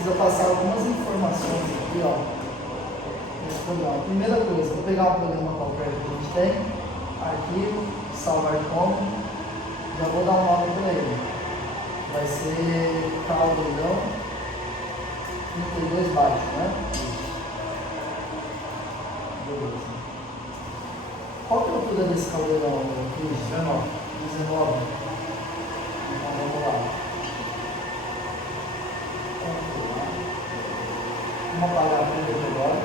precisa passar algumas informações aqui, ó, nesse programa. Primeira coisa, vou pegar um programa qualquer que a gente tem, arquivo, salvar como, já vou dar um nome para ele. Vai ser caldeirão 32 baixo, né? Beleza. Qual que é a altura desse caldeirão aqui? 19. Então vamos lá. Vamos apagar a primeira agora.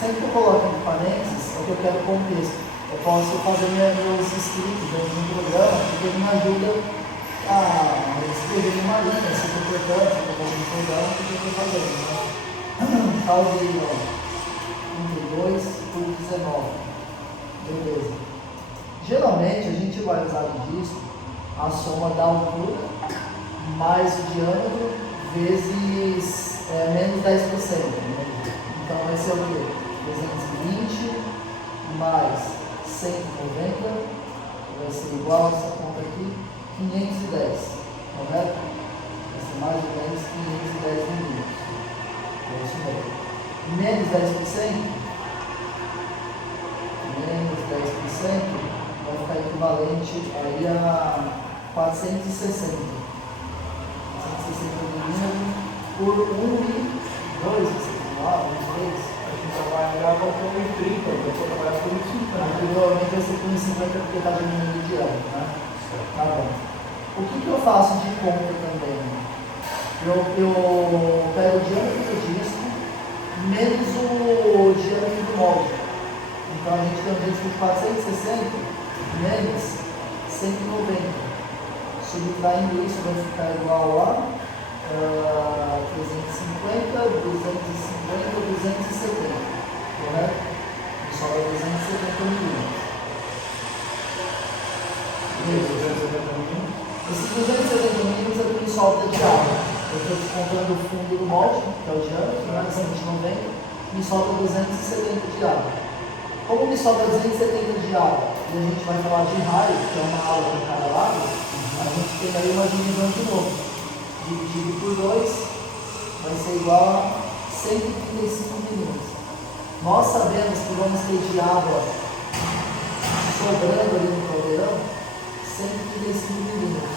Sempre que eu coloco entre parênteses, é o que eu quero contexto. Eu posso fazer meus escritos dentro de um programa, porque ele me ajuda a escrever uma linha, se eu estou cortando, se eu estou fazendo um programa, o que eu estou fazendo. Né? Caldeirão 32 por 19. Beleza. Geralmente a gente vai usar no disco a soma da altura mais o diâmetro vezes menos 10%. Né? Então vai ser o quê? 220 mais 190 vai ser igual a essa conta aqui, 510, correto? Vai ser mais ou menos 510 milímetros. É isso mesmo. Menos 10%, vai ficar equivalente aí a 460 milímetros por 1,2, lá, 1,3. Trabalhar com 1,30, eu vou trabalhar com 1,50. Provavelmente vai ser com 1,50 porque está diminuindo de ano, né? Tá bom. O que eu faço de conta também? Eu pego o diâmetro do disco menos o diâmetro do molde. Então a gente tem um disco de 460 menos 190. Subtraindo isso vai ficar igual a 350, 250, 270, correto? E sobra 270 milímetros. Esses 270 milímetros é o que solta de água. Eu estou descontando o fundo do molde, que é o diâmetro, né? 190, me solta 270 de água. Como me sobra 270 de água, e a gente vai falar de raio, que é uma aula para cada lado, a gente tem aí uma divisão de novo. Dividido por 2 vai ser igual a 135 milímetros. Nós sabemos que vamos ter de água sobrando ali no caldeirão 135 milímetros.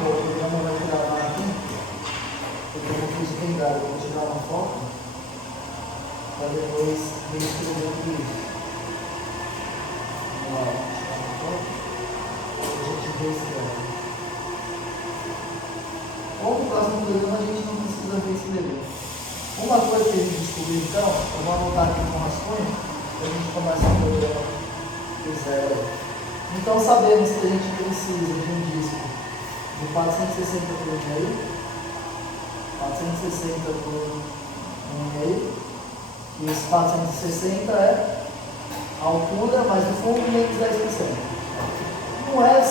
O programa vai gravar aqui, porque eu não fiz pendrive, eu vou tirar uma foto para depois escrever tudo isso. Vamos lá, tirar uma foto para a gente ver esse. Ou no próximo programa a gente não precisa reescrever. Uma coisa que a gente descobriu então, eu vou anotar aqui com rascunho, para a gente começar o programa do zero. Então sabemos que a gente precisa de um disco de 460 por 1,5, 460 por 1,5, e esse 460 é a altura, mas no fundo menos 10%. Não é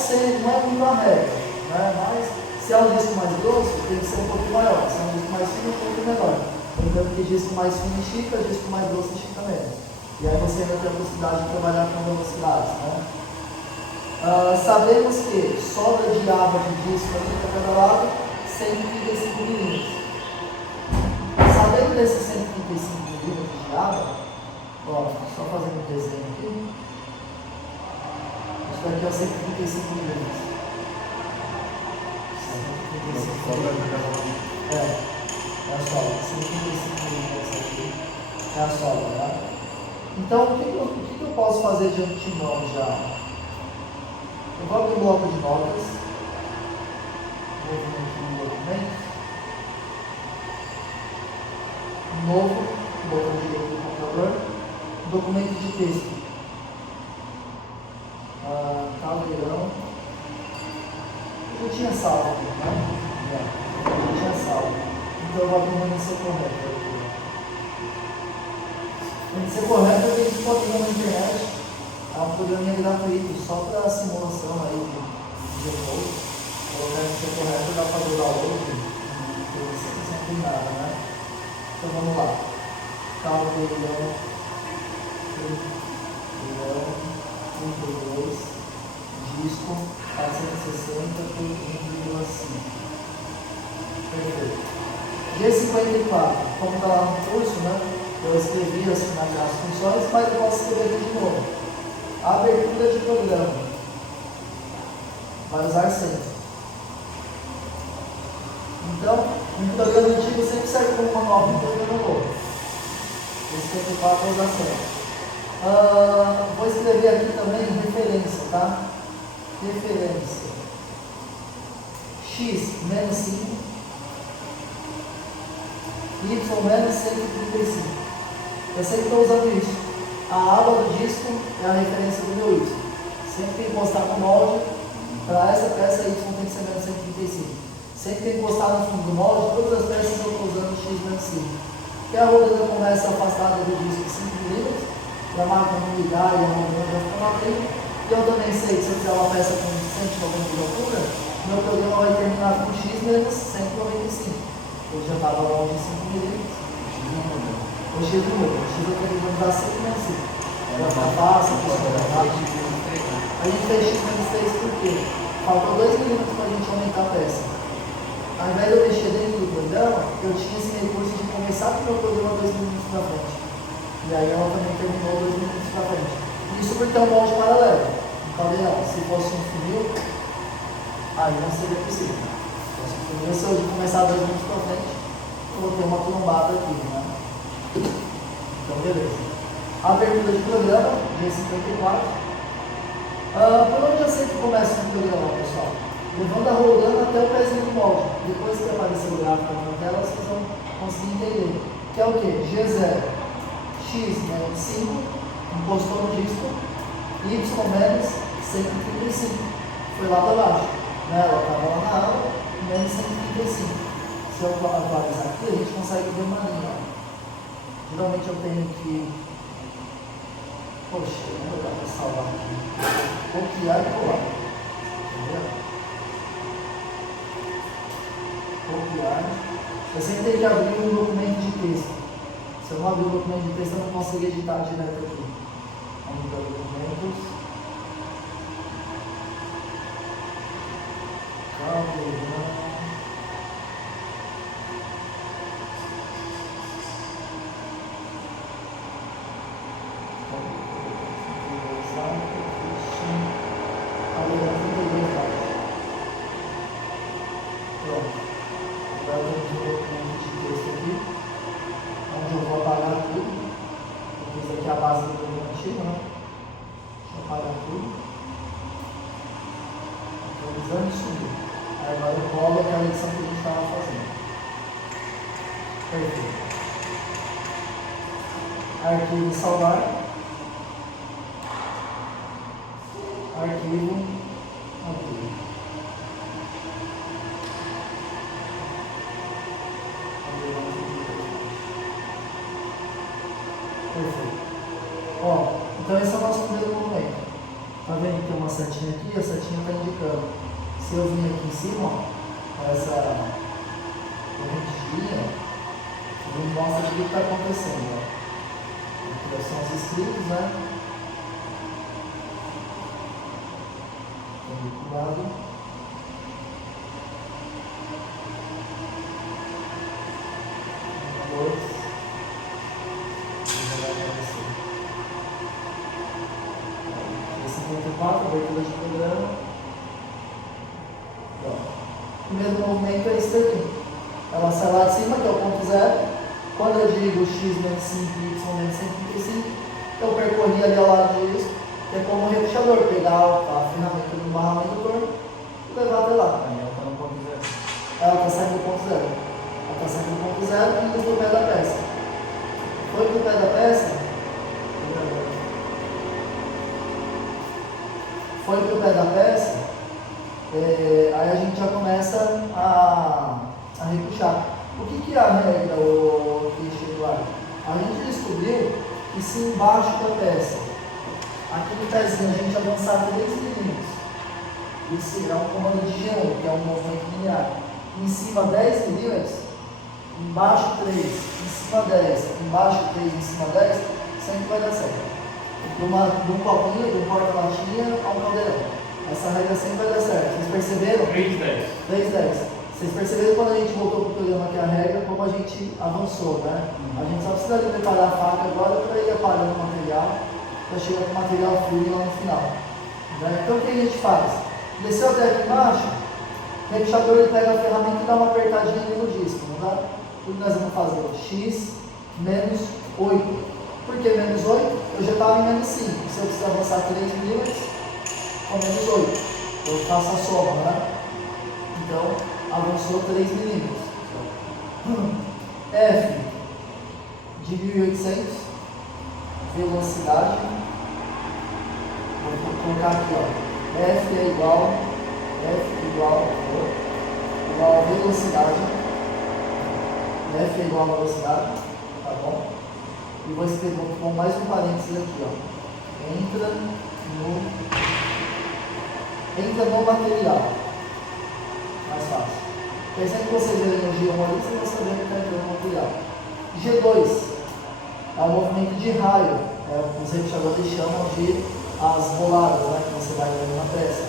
muito a regra, né? Mas se é um disco mais grosso, tem que ser um pouquinho maior. Se é um disco mais fino, um pouquinho menor. Lembrando que disco mais fino estica, disco mais grosso estica menos. E aí você ainda tem a possibilidade de trabalhar com velocidades. Né? Sabemos que sobra de água de disco aqui para cada lado 135 milímetros. Sabendo desses 135 milímetros de água, ó, só fazendo um desenho aqui, isso daqui é 135 milímetros. É a sola, 135 milímetros aqui, é a sola, tá? Então, o que eu posso fazer de antemão já? Eu vou abrir um bloco de notas, vou vir aqui no documento, novo, botão direito do computador, documento de texto, caldeirão, eu já tinha salvo, né? Eu já tinha salvo. Então eu vou abrir uma NC correta aqui. NC correta eu tenho disponível na internet. É um programinha gratuito, só para simulação aí de depois. Colocar NC correta dá para fazer o download. leilão 32, disco 460 por 1,5. Perfeito. G54, como está lá no curso, né? Eu escrevi as funções, mas eu posso escrever aqui de novo. Abertura de programa. Vai usar sempre. Então, um programa antigo sempre serve como manual para um programa novo. Esse 54 vai usar sempre. Vou escrever aqui também referência, tá? Referência. X menos 5. Y menos 135. Eu sempre estou usando isso. A aba do disco é a referência do meu Y. Sempre tem que postar no molde. Para essa peça, Y tem que ser menos 135. Sempre tem que postar no fundo do molde. Todas as peças eu estou usando X menos 5. E a rodana começa afastada do disco 5 mm. E a máquina não ligar e a rodana já fica na frente. E eu também sei que se eu fizer uma peça com 190 de altura, meu programa vai terminar com X menos 195. Eu já estava longe de 5 mm. O X não muda. O X eu quero mudar 5 menos 5. Ela está fácil, a gente fez X menos 3 por quê? Faltou 2 mm para a gente aumentar a peça. Ao invés de eu mexer dentro do programa, eu tinha esse recurso de começar com o meu programa 2 mm para frente. E aí ela também terminou 2 mm para frente. Isso porque é um molde paralelo. Então, se fosse um funil, aí não seria possível. Se eu começar 2 minutos para frente, eu vou ter uma trombada aqui, né? Então, beleza. Abertura de programa, G54. Por onde eu sempre começo o programa, pessoal? Levando a rolando até o pezinho do molde. Depois que aparecer o gráfico na tela, vocês vão conseguir entender. Que é o quê? G0, X menos 5, encostou no disco, Y menos 135. Foi lá para baixo. Né? Ela estava lá na aula. Menos 135. Se eu atualizar aqui, a gente consegue ver uma linha. Geralmente eu tenho que. Poxa, não vou dar para salvar aqui. Copiar e colar. Entendeu? Copiar. Eu sempre tenho que abrir um documento de texto. Se eu não abrir o documento de texto, eu não consigo editar direto aqui. Vamos para documentos. Arquivo salvar, arquivo abrir. Perfeito. Ó, então esse é o nosso primeiro movimento. Tá vendo que tem uma setinha aqui? A setinha está indicando. Se eu vim aqui em cima, ó, com essa correntinha, ele mostra o que está acontecendo. Ó. Aqui são os inscritos, né? Vinculado. Abertura de programa. O primeiro movimento é esse daqui. Ela sai lá de cima, que é o ponto zero. Quando eu digo x menos 5 e y menos 135, eu percorri ali ao lado disso, que é como um repuxador, pegar a ferramenta do barramento do torno e levar até lá. Aí ela está no ponto zero. Ela está saindo do ponto zero. Ela está saindo do ponto zero e indo para o pé da peça. Foi para o pé da peça. Foi para o pé da peça, aí a gente já começa a repuxar. O que é a regra, o Eduardo? A gente descobriu que se embaixo da peça, aqui no pezinho, a gente avançar 3 milímetros, isso é um comando de G1, que é um movimento linear, em cima 10 milímetros, embaixo 3, em cima 10, embaixo 3, em cima 10, sempre vai dar certo. De um copinho, de um porta-latinha a um caldeirão. Essa regra sempre vai dar certo. Vocês perceberam? 3,10. 3,10. Vocês perceberam quando a gente voltou para o programa aqui a regra, como a gente avançou, né? A gente só precisa de preparar a faca agora para ir apalhando o material, para chegar com o material frio lá no final. Né? Então o que a gente faz? Desceu até aqui embaixo, o rechador ele pega a ferramenta e dá uma apertadinha ali no disco, não dá? O que nós vamos fazer? X menos 8. Por que menos 8? Eu já estava em menos 5. Se eu precisar avançar 3 milímetros, com menos 8. Eu faço a soma, né? Então, avançou 3 milímetros. F de 1800, velocidade. Vou colocar aqui, ó. F é igual a velocidade. F é igual a velocidade, tá bom? E vou escrever com mais um parênteses aqui, ó. Entra no material. Mais fácil. Porque sempre que vocês verem o G1 ali, vocês vão saber que está entrando no material. G2 é o movimento de raio. Os repechadores chamam de as boladas, né, que você vai vendo na peça.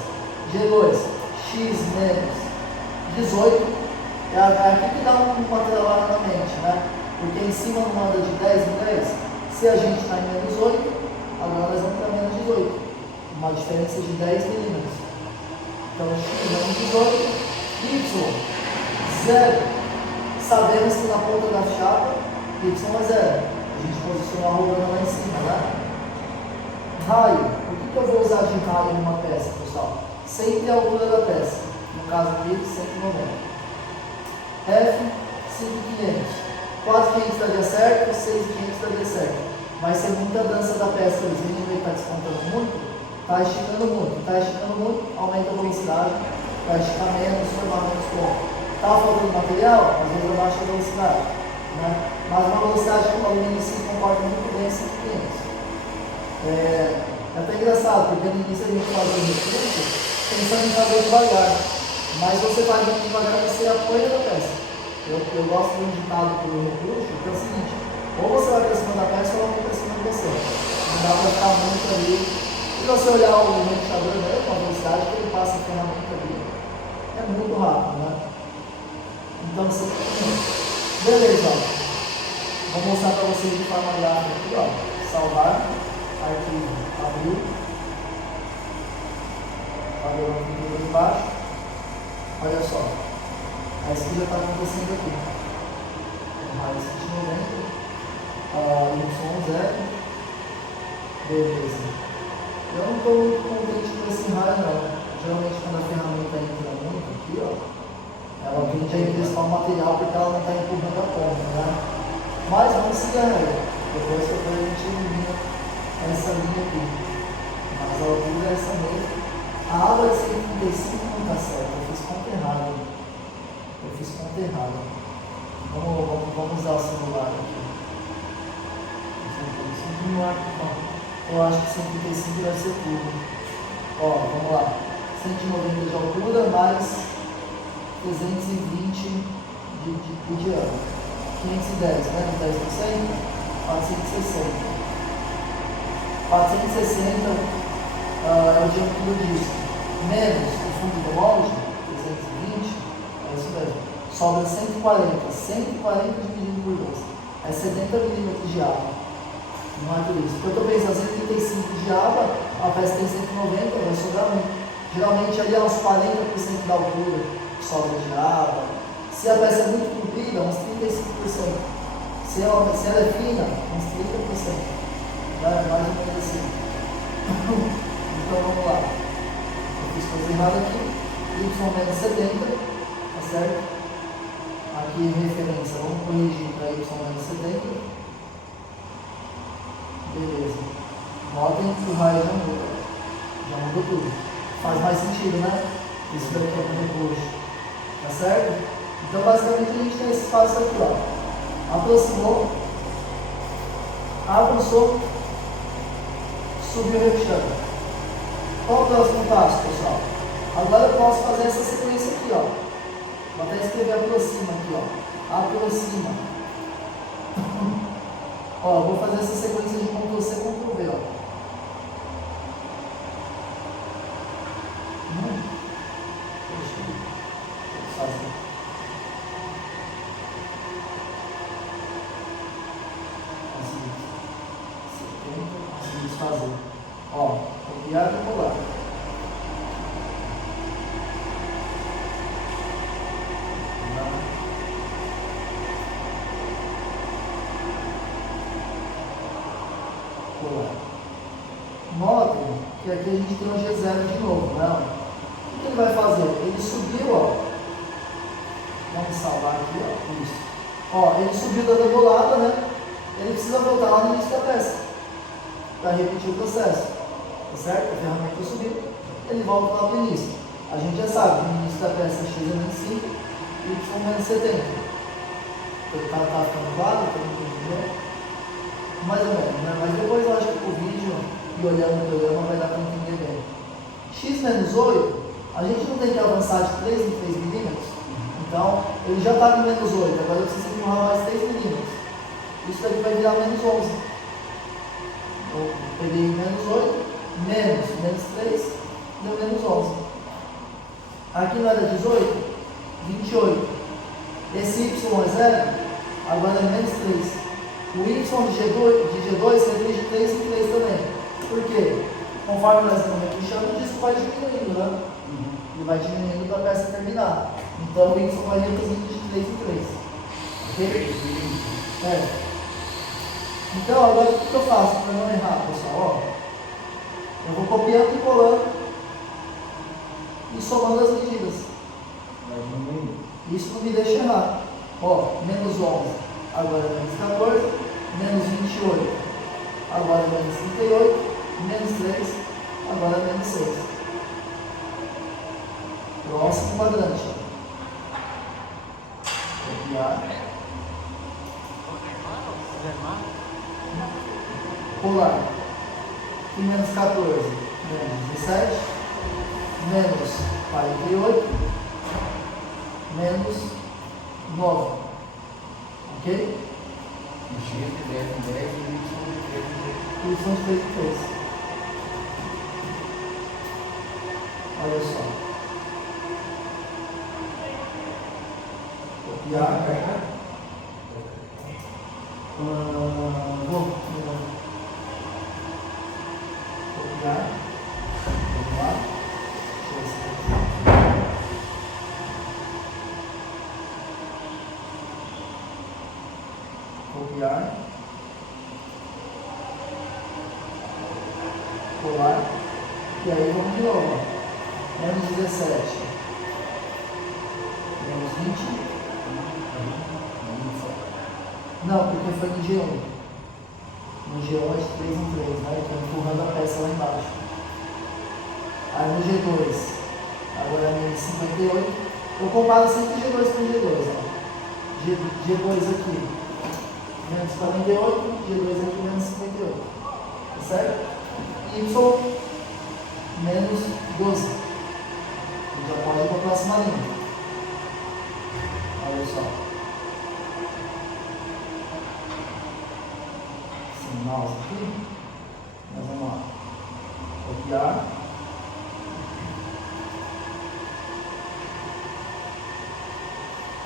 G2, X menos 18. É aqui que dá um material lá na mente, né? Porque em cima não anda de 10 em 10. Se a gente está em menos 8, agora nós vamos para menos 18. Uma diferença de 10 milímetros. Então, X menos 18, Y, 0. Sabemos que na ponta da chapa, Y é 0. A gente posiciona a rolando lá em cima, né? Raio. O que eu vou usar de raio numa peça, pessoal? Sempre a altura da peça. No caso aqui, 190. F, 5.500. 4.500 daria certo, 6.500 daria certo. Vai ser muita dança da peça. Se a gente vê que está descontando muito, está esticando muito, aumenta a velocidade, vai esticar menos, formar menos ponto. Está faltando material? Às vezes eu baixo a velocidade. Né? Mas uma velocidade que o alumínio se comporta muito bem é 5.500. É até engraçado, porque no início a gente faz o recurso pensando em fazer devagar. Mas você faz muito devagar, você apoia a peça. Eu gosto de um ditado pelo recurso, que é o seguinte: ou você vai para cima da peça ou ela vai para cima de você. Não dá para ficar muito ali. Se você olhar o rechador mesmo, a velocidade que ele passa a ferramenta ali é muito rápido, né? Então você. Beleza, ó. Vou mostrar para vocês de forma gráfica aqui, ó. Salvar, arquivo, abrir. Olha o arquivo embaixo. Olha só. A esquerda está acontecendo aqui. Mais 190. Y0. Beleza. Eu não estou muito contente com esse raio, não. Geralmente, quando a ferramenta entra muito aqui, ó, ela tende a encrespar o material porque ela não está empurrando a ponta, né? Mas vamos seguir a regra. Depois que a gente elimina essa linha aqui. Mas a altura é essa mesmo. A aba de 135 não está certa. Eu fiz conta errada. Vamos usar o celular aqui. 135 não é, não. Eu acho que 135 deve ser tudo. Ó, vamos lá. 190 de altura mais 320 de diâmetro. 510, né? 10%. 460. 460 é o diâmetro do disco. Menos o fundo do molde, 320, é isso mesmo. Sobra 140. 140 dividido por 2. É 70 milímetros de aba. Não é tudo isso. Porque eu estou pensando, 135 de aba, a peça tem 190, vai sobrar muito. Geralmente ali é uns 40% da altura que sobra de aba. Se a peça é muito comprida, uns 35%. Se ela é fina, uns 30%. Mais ou menos assim. Então vamos lá. Eu fiz coisa errada aqui. Y menos 70, tá certo? Aqui referência, vamos corrigir para Y menos 70. Beleza. Notem que o raio já mudou tudo. Faz mais sentido, né? Isso daqui é para recurso. Tá certo? Então basicamente a gente tem esse espaço aqui, ó. Aproximou, avançou, subiu repuxando. Qual é o próximo passo, pessoal? Agora eu posso fazer essa sequência aqui, ó. Vou até escrever aproxima aqui, ó. Aproxima. Ó, vou fazer essa sequência de Ctrl+C, Ctrl+V, ó. Deixa eu fazer. Assim desfazer. Ó, copiar e colar. Notem que aqui a gente tem um G0 de novo, não? O que ele vai fazer? Ele subiu, ó. Vamos salvar aqui, ó. Isso. Ó, ele subiu da bolada, né? Ele precisa voltar lá no início da peça para repetir o processo. Tá certo? A ferramenta subiu, ele volta lá para o início. A gente já sabe que no início da peça x é menos 5 e y menos 70. Tá ficando claro? Todo mundo entendeu? Mais ou menos, né? Mas depois eu acho que o vídeo e olhando o programa vai dar para entender bem. X menos 8, a gente não tem que avançar de 3 em 3 milímetros. Então, ele já está no menos 8, agora eu preciso empurrar mais 3 milímetros. Isso daqui vai virar menos 11. Eu peguei menos 8, menos 3, deu menos 11. Aqui não era 18? 28. Esse y é 0, agora é menos 3. O y de G2 reduz de 3 em 3 também. Por quê? Conforme nós estamos puxando, o disco vai diminuindo, né? Ele vai diminuindo para a peça terminar. Então o y vai reduzindo de 3 em 3. Ok? É. Então agora o que eu faço para não errar, pessoal? Ó, eu vou copiando e colando e somando as medidas. Isso não me deixa errar. Ó, menos 11, agora é menos 14, menos 28, agora é menos 38, menos 3, agora é menos 6. Próximo quadrante. Copiar. Colar. E menos 14, menos 17, menos 48, menos 9. Ok? O X de 10 em 10 e o Y de 3 em 3. Olha só. Copiar. Vou. Copiar. Vamos lá. Deixa eu ver se tá aqui. Copiar. Colar. E aí vamos de novo. Menos 17. Menos 20. Não, porque foi no G1. No G1 é de 3 em 3, né? Estou empurrando a peça lá embaixo. Aí no G2, agora é menos 58. Eu comparo sempre G2 com G2. Ó. G2 aqui, menos 48. G2 aqui, menos 58. Tá certo? Y, menos 12. Já pode ir para a próxima linha. Olha só. Sem mouse aqui. Nós vamos lá. Copiar.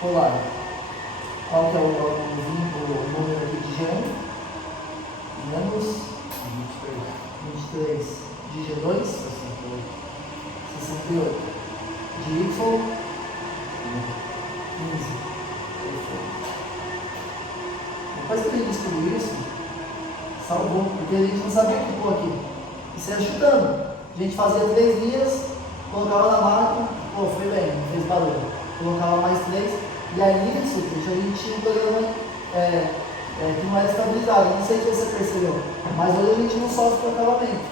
Colar. Qual que é o número aqui de G1? Menos 23. De G2? 68. De Y? 15. Depois que a gente descobriu isso, salvou, porque a gente não sabia o que pôr aqui. Isso ia chutando. A gente fazia 3 linhas, colocava na máquina, pô, foi bem, não fez barulho. Colocava mais 3, e aí nisso, a gente tinha um programa que não era estabilizado. Não sei se você percebeu, mas hoje a gente não sofre com acabamento.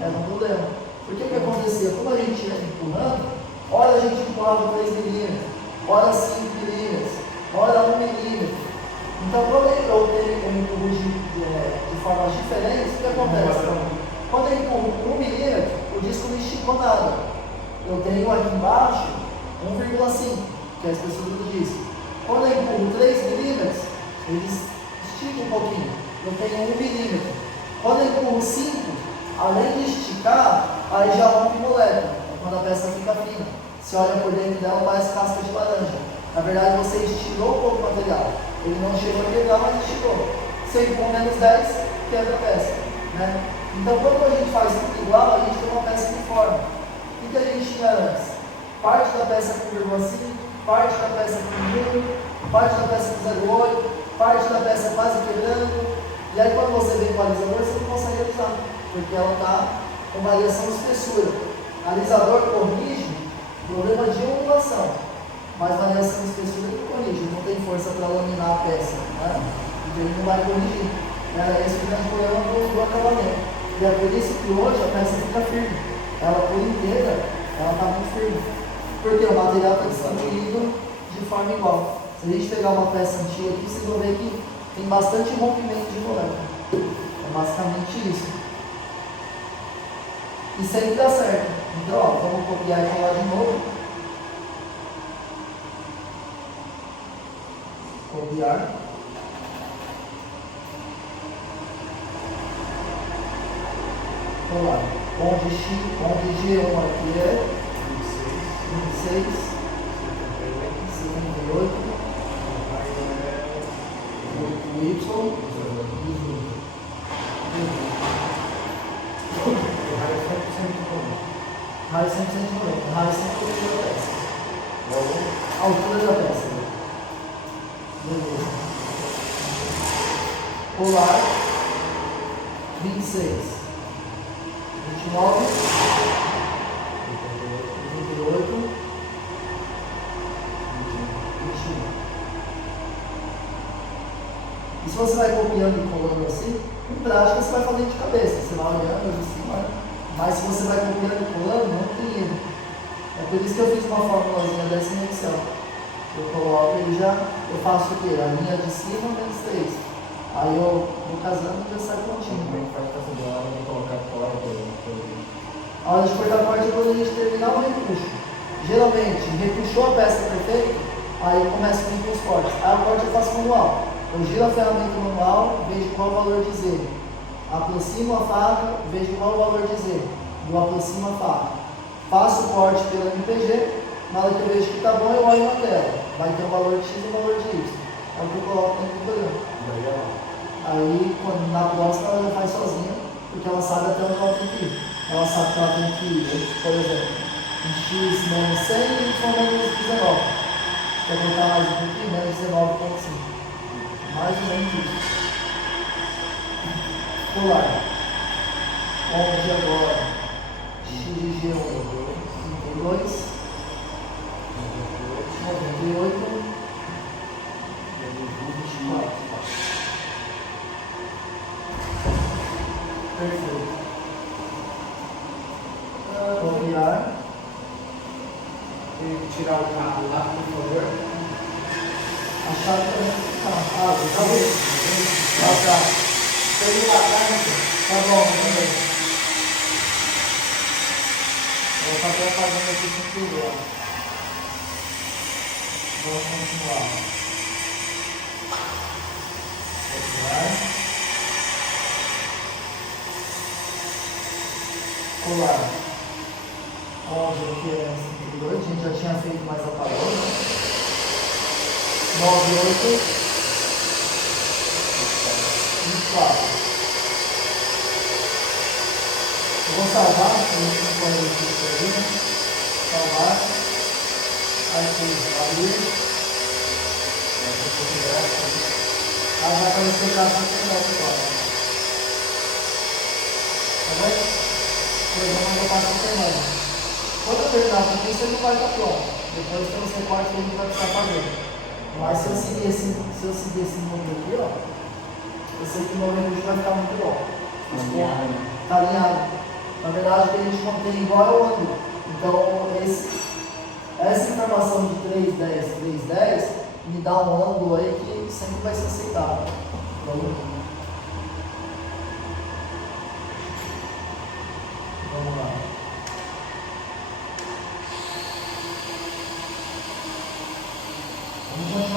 Era um problema. Porque o que acontecia? Como a gente ia empurrando, ora a gente empurrava 3 milímetros, ora 5 milímetros, ora 1 milímetro. Então, quando eu empurro de formas diferentes, o que acontece? Quando eu empurro 1 milímetro, o disco não esticou nada. Eu tenho aqui embaixo 1,5. que a espessura do disco. Quando eu empurro 3 milímetros, eles esticam um pouquinho. Eu tenho 1 milímetro. Quando eu empurro 5, além de esticar, aí já rompe molécula. É quando a peça fica fina. Você olha por dentro dela, parece casca de laranja. Na verdade, você estirou um pouco o material. Ele não chegou a quebrar, mas estirou. Você empurra menos 10, quebra a peça. Né? Então, quando a gente faz tudo igual, a gente tem uma peça uniforme. O que a gente tinha antes? Parte da peça com 1,5, parte da peça com 1, parte da peça com 0,8, parte da peça quase quebrando. E aí, quando você vem com o alisador, você não consegue alisar, porque ela está com variação de espessura. O alisador corrige problema de ondulação, mas variação de espessura ele corrige, não tem força para laminar a peça, né? Então ele não vai corrigir. Era esse o grande problema do acabamento. E é por isso que hoje a peça fica firme. Ela por inteira, ela está muito firme. Porque o material está distribuído de forma igual. Se a gente pegar uma peça antiga aqui, vocês vão ver que tem bastante rompimento de molécula. É basicamente isso. E sempre dá certo. Então, ó, vamos copiar e colar de novo. Copiar. Colar. Onde G1 aqui é 26, 78, 8Y, 18. Raio 100% de molécula. Raio 100% da peça. A altura da peça. Beleza. Polar 26, 29, 28, 21. E se você vai copiando e colando assim, em prática você vai fazendo de cabeça. Você vai olhando de cima, né? Mas se você vai copiando e colando, não tem erro. É por isso que eu fiz uma formulazinha dessa em Excel. Eu coloco ele já, eu faço o quê? A linha de cima menos 3. Aí eu vou casando e já sai prontinho. Como é que faz para fazer a hora de colocar corda? A hora de cortar corte é quando a gente terminar o repuxo. Geralmente, repuxou a peça perfeita, aí começa a vir com os cortes. Aí o corte eu faço manual. Eu giro a ferramenta manual, vejo qual o valor de Z. Aproximo a faca, vejo qual o valor de Z. Eu aproximo a faca. Faço o corte pela MPG, na hora que eu vejo que está bom, eu olho na tela. Vai ter um valor de X e um valor de Y. É o que eu coloco dentro do programa. Aí, quando na próxima, ela já faz sozinha, porque ela sabe até onde ela tem que ir. Ela sabe que ela tem que ir, por exemplo, em X menos 100 e Y menos 19. Se quer colocar mais um pouquinho, menos 19,5. Mais ou menos isso. Polar. Onde agora? X de G1, 32, 98, 24. Perfeito. Copiar. Tem que tirar o cabo lá, por favor. A chave também. Já vi. Tá. Tem lá atrás. Tá bom, também. Vou estar fazendo aqui sem problema. Vamos continuar. Copiar. Colar. 11 aqui é 52, a gente já tinha feito mais a palavra. 9, 8, 24. Eu vou salvar, a gente não pode aqui, né? Salvar. Aqui, abrir. Aí vai aparecer o caso aqui agora. Tá bom? Por exemplo, eu vou passar o terreno. Quando eu terminar aqui, você não vai estar pronto. Depois que você corta, a gente vai precisar fazer. Mas se eu seguir esse número aqui, ó, eu sei que o meu recurso vai ficar muito bom. Está alinhado. Na verdade, o que a gente mantém igual é o ângulo. Então, essa informação de 3, 10, 3, 10 me dá um ângulo aí que sempre vai ser aceitável. Vamos lá.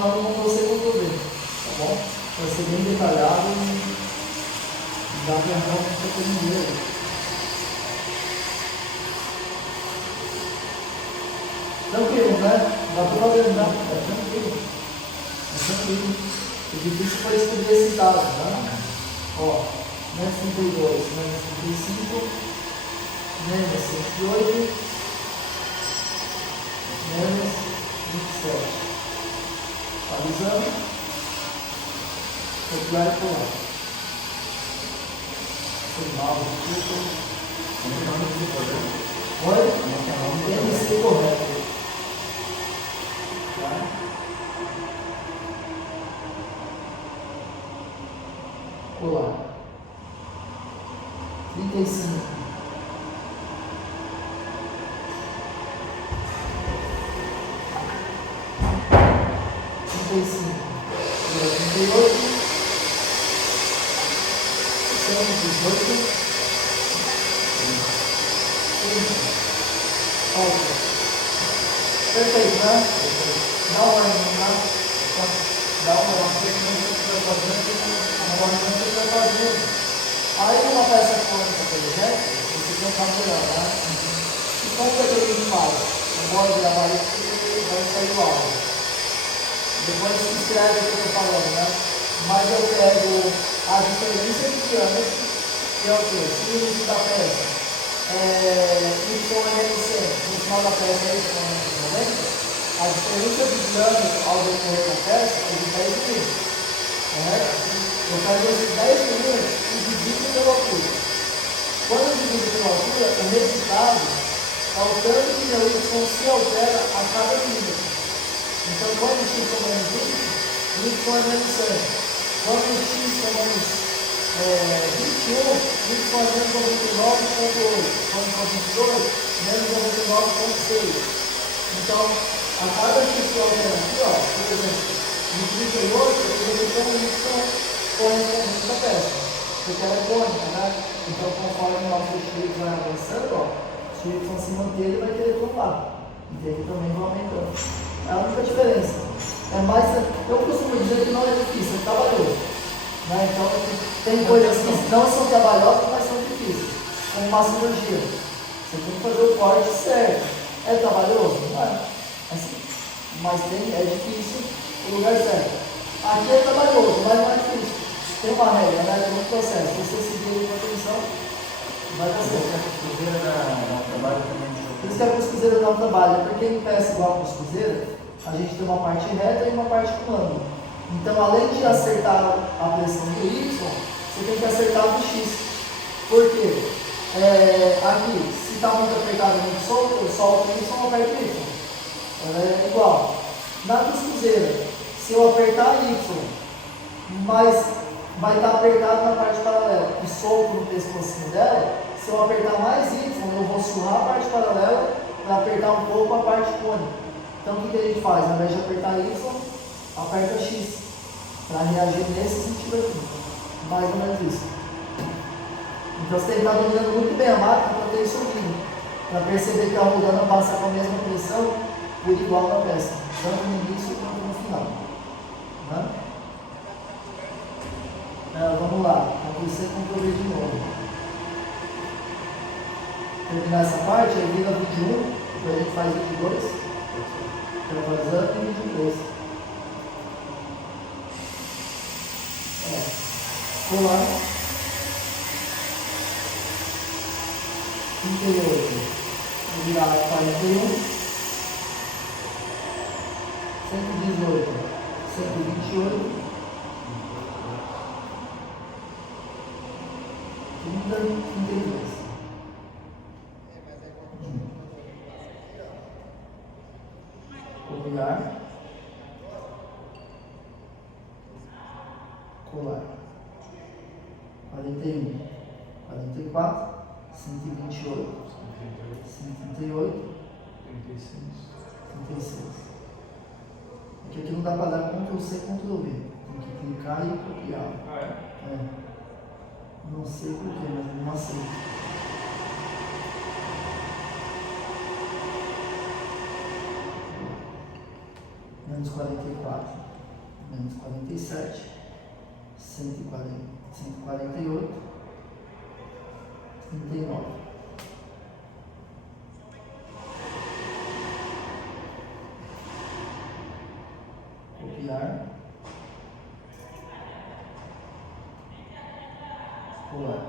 funcionando no Ctrl-C, Ctrl-V, tá bom? Vai ser bem detalhado e dá para realmente aprender. Tranquilo, né? Dá para fazer, não? É tranquilo. É tranquilo. O difícil foi descobrir esse dado, tá? Ó, menos 32, menos 35, menos 108, menos 27. Atualizando. Copiar e colar. Final do título. Oi? MC correto. Tá? Colar. 35. Trinta e cinco. 38. 118. Perfeito, né? Dá uma olhada, dá uma olhada, que vai fazendo. Aí uma peça cônica, por exemplo, você tem um melhor, né? E como que a gente faz? Eu vou gravar isso porque vai sair o áudio. Depois se escreve o que eu estou falando, né? Mas eu pego a diferença de diâmetro, que é o quê? Se o limite da peça YMC, no final da peça é Y90, a diferença de diâmetro ao decorrer da peça é de 10 milímetros. Correto? Eu pego esses 10 milímetros e divido pela altura. Quando eu divido pela altura, o resultado é o tanto que meu Y se altera a cada milímetro. Então, quando o X for menos 20, o Y é menos 100. Quando o X for menos 21, o Y é menos 99,8. Quando for 22, menos 99,6. Então, a cada X que eu altero aqui, ó, por exemplo, no 38, eu vou ter um Y correspondente da peça, porque ela é cônica, né? Então, conforme o nosso X vai avançando, ó, se o Y se manter, ele vai querer tomar. Entende? Também vai aumentando. É a única diferença. É mais, eu costumo dizer que não é difícil, é trabalhoso. Né? Então, tem coisas que não são trabalhosas, mas são difíceis. Como uma cirurgia. Você tem que fazer o corte certo. É trabalhoso? Não é. Mas é difícil o lugar certo. Aqui é trabalhoso, mas não é difícil. Tem uma regra, né? Tem um processo. Se você seguir a atenção, vai dar certo. Por isso que a cuscuzeira não trabalha, porque em peça igual a cuscuzeira, a gente tem uma parte reta e uma parte com ângulo. Então, além de acertar a pressão do Y, você tem que acertar do X. Por quê? Aqui, se está muito apertado e muito solto, eu solto o Y e aperto o Y. Ela é igual. Na cuscuzeira, se eu apertar Y, mas vai estar apertado na parte paralela e solto no pescocinho dela, se eu apertar mais Y, eu vou surrar a parte paralela para apertar um pouco a parte cônica. Então, o que a gente faz? Ao invés de apertar Y, aperta X, para reagir nesse sentido aqui. Mais ou menos isso. Então, você tem que estar dominando muito bem a máquina para ter isso ouvindo, para perceber que a rodana passa com a mesma pressão por igual na peça, tanto no início quanto no final. Né? Vamos lá, Ctrl-C, Ctrl-V de novo. Terminar essa parte, aí vira vídeo 1, depois a gente faz vídeo 2, gravando e vídeo 3. Colar 38, vou virar 41, 118, 128, 30, 32. Copiar, colar 41, 44, 128, 138, 36. Porque aqui não dá para dar Ctrl-C, Ctrl-V. Tem que clicar e copiar. Não sei porquê, mas não aceito. Menos 44. menos 47, 148, 39. Copiar, colar.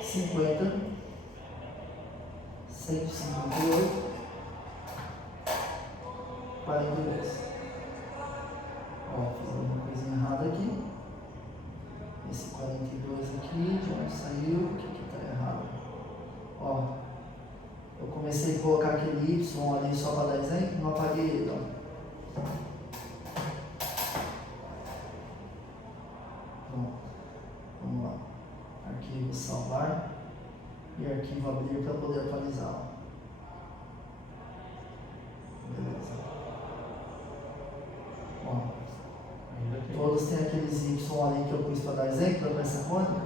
50, 158, 42. Ó, fiz alguma coisinha errada aqui. Esse 42 aqui, de onde saiu? O que está errado? Ó, eu comecei a colocar aquele Y ali só para dar exemplo, não apaguei ele, ó. Pronto. Vamos lá. Arquivo salvar e arquivo abrir para poder atualizar, ó. Beleza. Ó, todos têm aqueles Y ali que eu pus para dar exemplo da peça cônica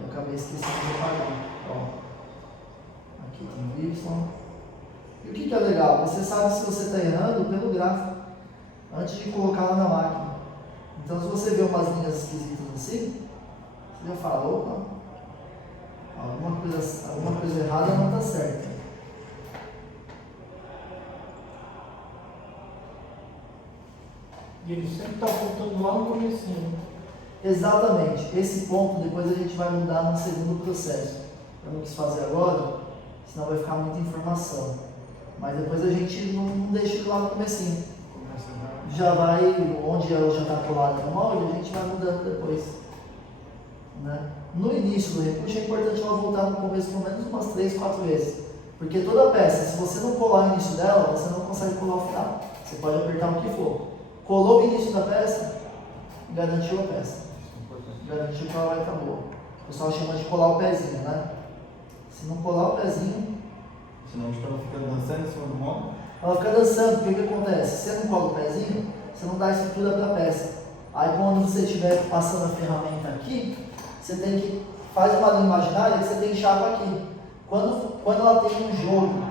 e acabei esquecendo de apagar. Ó, aqui tem o Y. E o que é legal? Você sabe se você está errando pelo gráfico antes de colocar lá na máquina. Então, se você vê umas linhas esquisitas assim, você já fala, opa, alguma coisa errada não está certa. E ele sempre está apontando lá no comecinho. Exatamente. Esse ponto depois a gente vai mudar no segundo processo. Eu não quis fazer agora, senão vai ficar muita informação. Mas depois a gente não deixa ele lá no comecinho. Já vai, onde ela já está colada no molde, a gente vai mudando depois. Né? No início do repuxo é importante ela voltar no começo pelo menos umas 3, 4 vezes. Porque toda peça, se você não colar o início dela, você não consegue colar o final. Você pode apertar o que for. Colou o início da peça, garantiu a peça. Garantiu que ela vai estar boa. O pessoal chama de colar o pezinho, né? Se não colar o pezinho... Senão tipo, ela fica dançando em cima do molde? Ela fica dançando, porque o que acontece? Se você não cola o pezinho, você não dá estrutura para a peça. Aí quando você estiver passando a ferramenta aqui, você tem que... Faz uma linha imaginária que você tem chapa aqui. Quando ela tem um jogo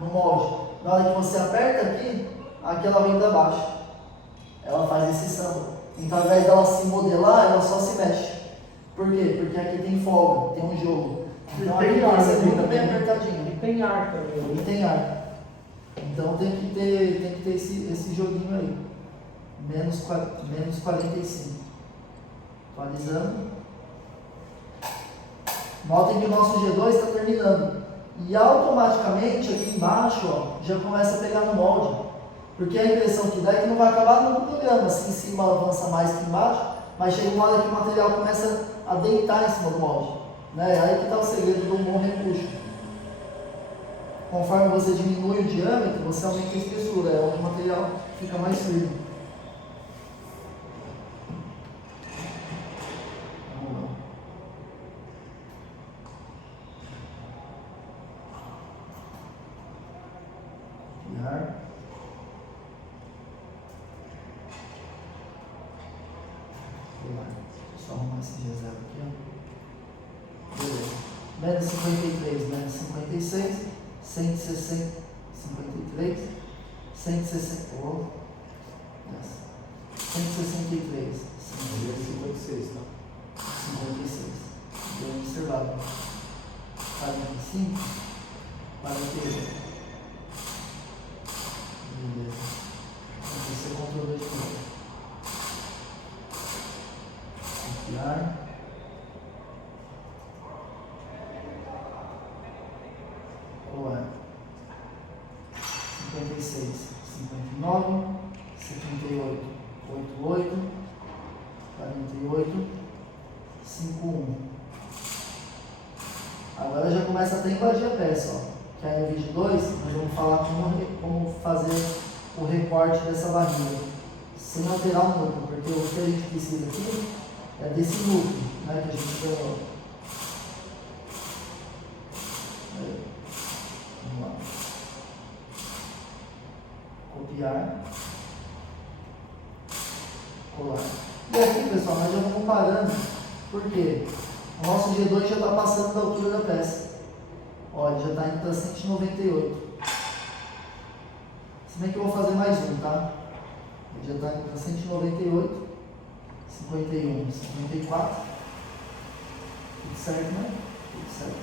no molde, na hora que você aperta aqui, aqui ela vem para baixo. Ela faz esse samba. Então, ao invés dela se modelar, ela só se mexe. Por quê? Porque aqui tem folga, tem um jogo. Então, aqui tem que ser muito bem apertadinho. E tem ar também. E tem ar. Então, tem que ter esse joguinho aí. Menos 45. Atualizando. Notem que o nosso G2 está terminando. E automaticamente, aqui embaixo, ó, já começa a pegar no molde. Porque a impressão que dá é que não vai acabar no programa, assim em cima avança mais que embaixo, mas chega uma hora que o material começa a deitar em cima do molde. Né? Aí que está o segredo do bom repuxo. Conforme você diminui o diâmetro, você aumenta a espessura, é onde o material fica mais firme. Vamos lá. Copiar. Só arrumar esse G0 aqui, ó. Beleza. Menos 53, menos 56, 160, 53, 160, oh, 163, 56, tá? 56, bem observado. 45, 48. Beleza. Vamos ser Ctrl 2 de novo. Copiar. Colar. 56, 59, 78, 88, 48, 51. Agora já começa até a invadir a peça, ó. Que aí no vídeo 2 nós vamos falar como fazer o recorte dessa barriga sem alterar o núcleo, porque o que a gente precisa aqui é desse núcleo, né, que a gente ganhou. Vamos lá. Copiar. Colar. E aqui, pessoal, nós já vamos parando. Por quê? O nosso G2 já está passando da altura da peça. Olha, já está indo para 198. Se bem que eu vou fazer mais um, tá? Ele já está indo para 198, 51, 54. Tudo certo, né? Tudo certo.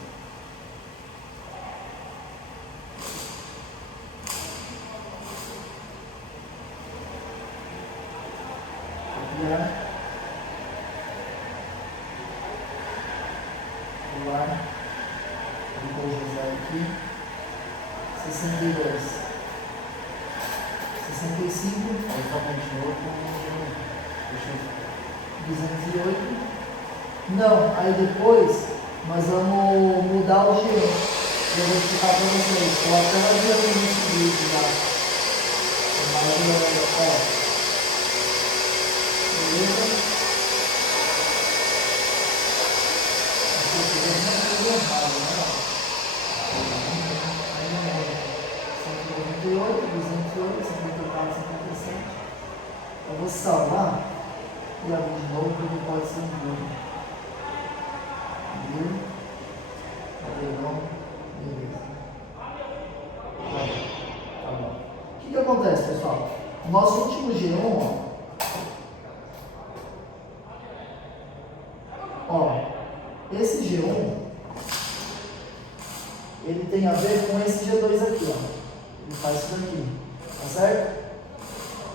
Copiar. Pular. Depois usar aqui. 62. 65. Aí só continua com 208. Não, aí depois nós vamos mudar o G1. Eu vou explicar para vocês. Eu até já vi nesse vídeo lá. Mas, ó. Beleza? Aqui eu vou errado, né? 198, 208, 54, 57. Eu vou salvar e abrir de novo porque pode ser um número. Viu? Padrão. Beleza. Tá bom. O que acontece, pessoal? O nosso último G1, ó, esse G1 ele tem a ver com esse G2 aqui, ó. Ele faz isso daqui, tá certo?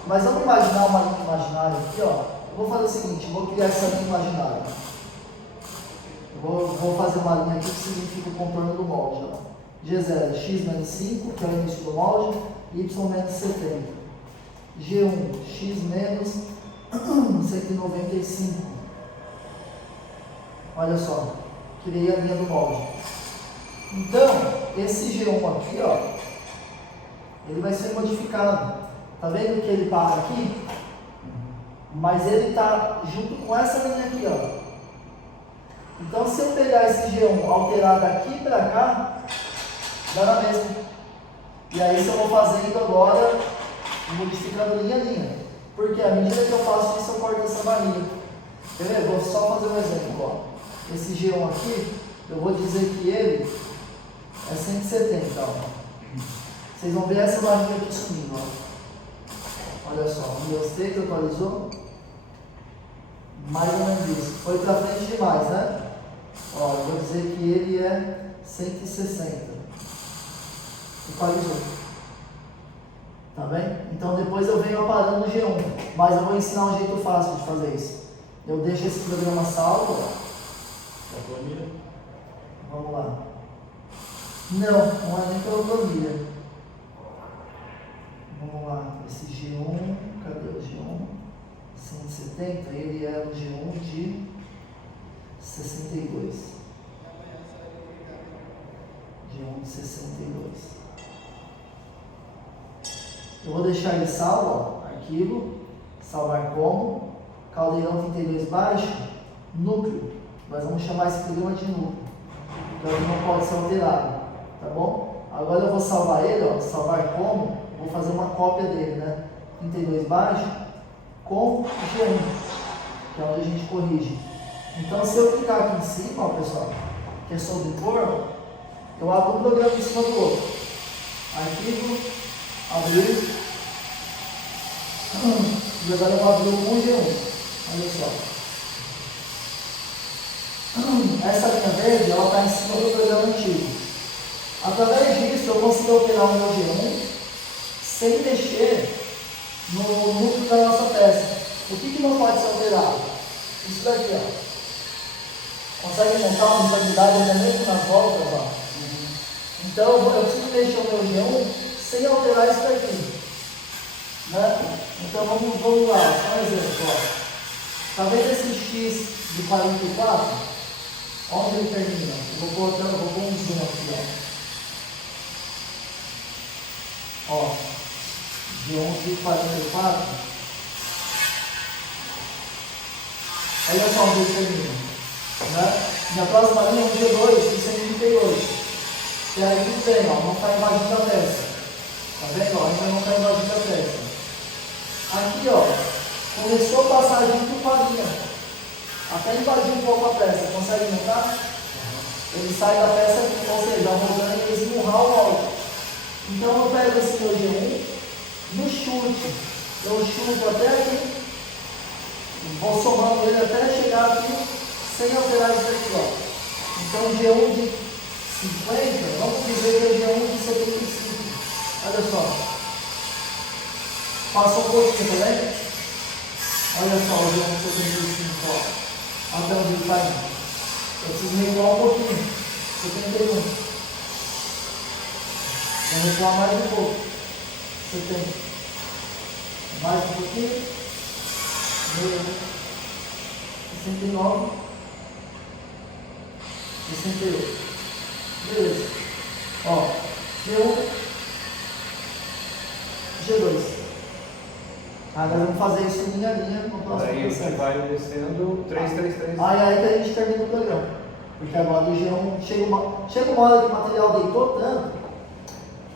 Mas vamos imaginar uma linha imaginária aqui, ó. Eu vou fazer o seguinte, vou criar essa linha imaginária. Vou fazer uma linha aqui que significa o contorno do molde, ó. G0, x menos 5, que é o início do molde, y menos 70. G1, x menos 195. Olha só, criei a linha do molde. Então, esse G1 aqui, ó, ele vai ser modificado. Tá vendo que ele para aqui? Mas ele está junto com essa linha aqui, ó. Então, se eu pegar esse G1 alterar daqui para cá, dá na mesma. E aí, se eu vou fazendo agora, modificando linha a linha. Porque à medida que eu faço isso, eu corto essa barriga. Quer ver? Vou só fazer um exemplo, ó. Esse G1 aqui, eu vou dizer que ele é 170, ó. Vocês vão ver essa barriga aqui subindo, ó. Olha só, o meu que atualizou. Mais ou menos isso. Foi para frente demais, né? Ó, eu vou dizer que ele é 160. Equalizou. Tá bem? Então depois eu venho aparando no G1. Mas eu vou ensinar um jeito fácil de fazer isso. Eu deixo esse programa salvo. a planilha. Vamos lá. Não é nem pela planilha. Vamos lá. Esse G1, cadê o G1? 170, ele é o G1 de 62. G1 de 62. Eu vou deixar ele salvo, ó, arquivo, salvar como, caldeirão 32 baixo, núcleo. Nós vamos chamar esse programa de núcleo. Então ele não pode ser alterado, tá bom? Agora eu vou salvar ele, ó, salvar como, vou fazer uma cópia dele, né? 32 baixo, com G1, que é onde a gente corrige. Então se eu clicar aqui em cima, ó, pessoal, que é sobrepor, eu abro um programa em cima do outro. Arquivo, abrir, e agora eu vou abrir com G1. Olha só. Essa linha verde, ela está em cima do programa antigo. Através disso, eu consigo alterar o meu G1 sem mexer no núcleo da nossa peça. O que não pode ser alterado? Isso daqui, ó. Consegue montar uma estabilidade até mesmo nas voltas, ó. Então, eu preciso mexer o meu G1 sem alterar isso daqui. Né? Então, vamos lá, só um exemplo, ó. Tá vendo esse X de 44? Onde ele termina? Eu vou pôr um zoom aqui, ó. Ó, G1 de 44. Olha só onde ele termina. Né? Na próxima linha, um G2 de 138. E aí tudo bem, ó, não está invadindo a peça. Tá vendo? Ó, ainda não está invadindo a peça. Aqui, ó, começou a passar junto com a linha. Até invadir um pouco a peça, consegue notar? Ele sai da peça aqui, ou seja, rodando e esmurrar o alto. Então eu pego esse meu G1 no chute. Eu chuto até aqui, vou somando ele até chegar aqui, sem alterar isso aqui, ó. Então, G1 de 50, vamos dizer que é G1 de 75. Olha só. Passou um pouquinho também. Olha só o G1 de 75, ó. Até onde ele está indo. Eu preciso recuar um pouquinho. 71. Vamos recuar mais um pouco. 70. Mais um pouquinho. 69. 68. Beleza. Ó. G1. G2. Agora vamos fazer isso linha a linha no próximo Aí a gente processo. vai descendo 3, 3, 3. Aí que a gente termina o programa. Porque agora do G1 chega uma hora que o material deitou tanto.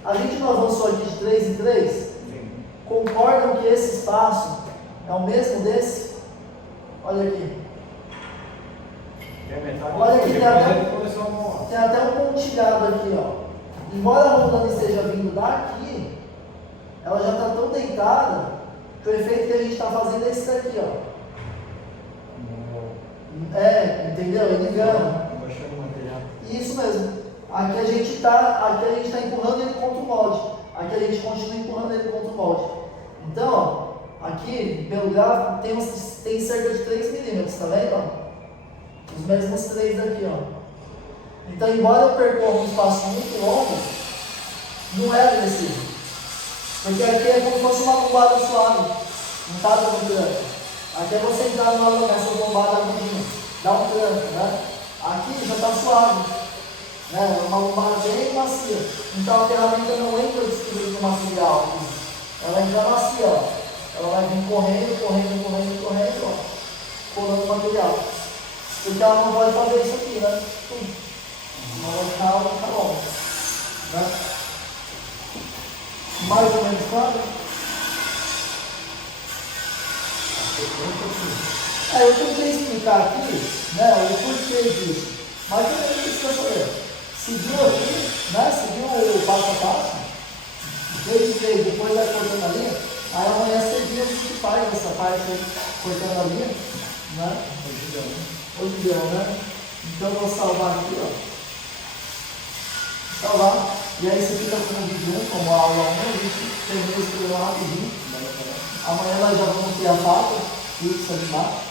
A gente não avançou aqui de 3 em 3. Sim. Concordam que esse espaço é o mesmo desse? Olha aqui. E a metade. Olha aqui, depois tem ele começou a molar. Tem até um pontilhado aqui, ó. Embora a rondana esteja vindo daqui, ela já está tão deitada que o efeito que a gente está fazendo é esse daqui, ó. É, entendeu? Ele engana. Baixando o material. Isso mesmo. Aqui a gente está empurrando ele contra o molde. Aqui a gente continua empurrando ele contra o molde. Então, ó, aqui pelo gráfico tem cerca de 3 milímetros, tá vendo? Ó? Os mesmos 3 daqui, ó. Então, embora eu percorra um espaço muito longo, não é agressivo. Porque aqui é como se fosse uma bombada suave. Não está dando tranco. Aqui é você entrar nessa bombada agudinha. Dá um tranco, né? Aqui já está suave. Né? É uma bombada bem macia. Então a ferramenta não entra destruindo o material aqui. Ela entra macia, ó. Ela vai vir correndo, ó. Colando o material. Porque ela não pode fazer isso aqui, né? Não vai ficar bom. Né? Mais ou menos claro? Eu tentei explicar aqui, né, o porquê disso. Mas eu não precisa saber. Seguiu aqui, né? Seguiu o passo a passo. Fez, depois vai cortando a linha. Aí amanhã cedinho a gente faz essa parte aí, cortando a linha. Né? Hoje deu, né? Então eu vou salvar aqui, ó. Salvar. E aí você fica com o vídeo 1, como a aula 1, a gente termina esse programa rapidinho. Amanhã nós já vamos ter a faca fixa ali embaixo.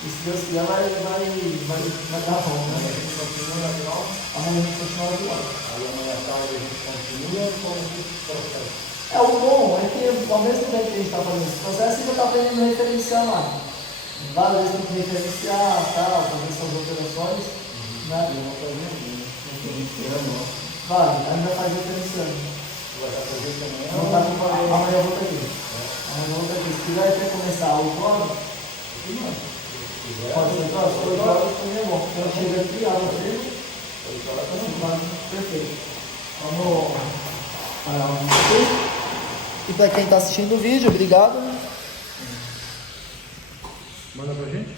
E se Deus quiser vai dar bom, né? A gente continua na final. Amanhã a gente continua de volta. Aí amanhã à tarde a gente continua com esse processo. O bom é que ao mesmo tempo que a gente está fazendo esse processo, você já está aprendendo a referenciar mais. Várias vezes tem que referenciar, tal, fazer essas operações. Né? Eu vou fazer referenciando. Vai, ainda faz referenciando. Vai estar fazendo também. Amanhã eu vou estar aqui. Amanhã eu vou estar aqui. Se quiser até começar 8 horas, pode ser, 8 horas também é bom. Então chega aqui, abre o treino. 8 horas também. Perfeito. Vamos parar o vídeo aqui. E para quem está assistindo o vídeo, obrigado. Manda pra gente?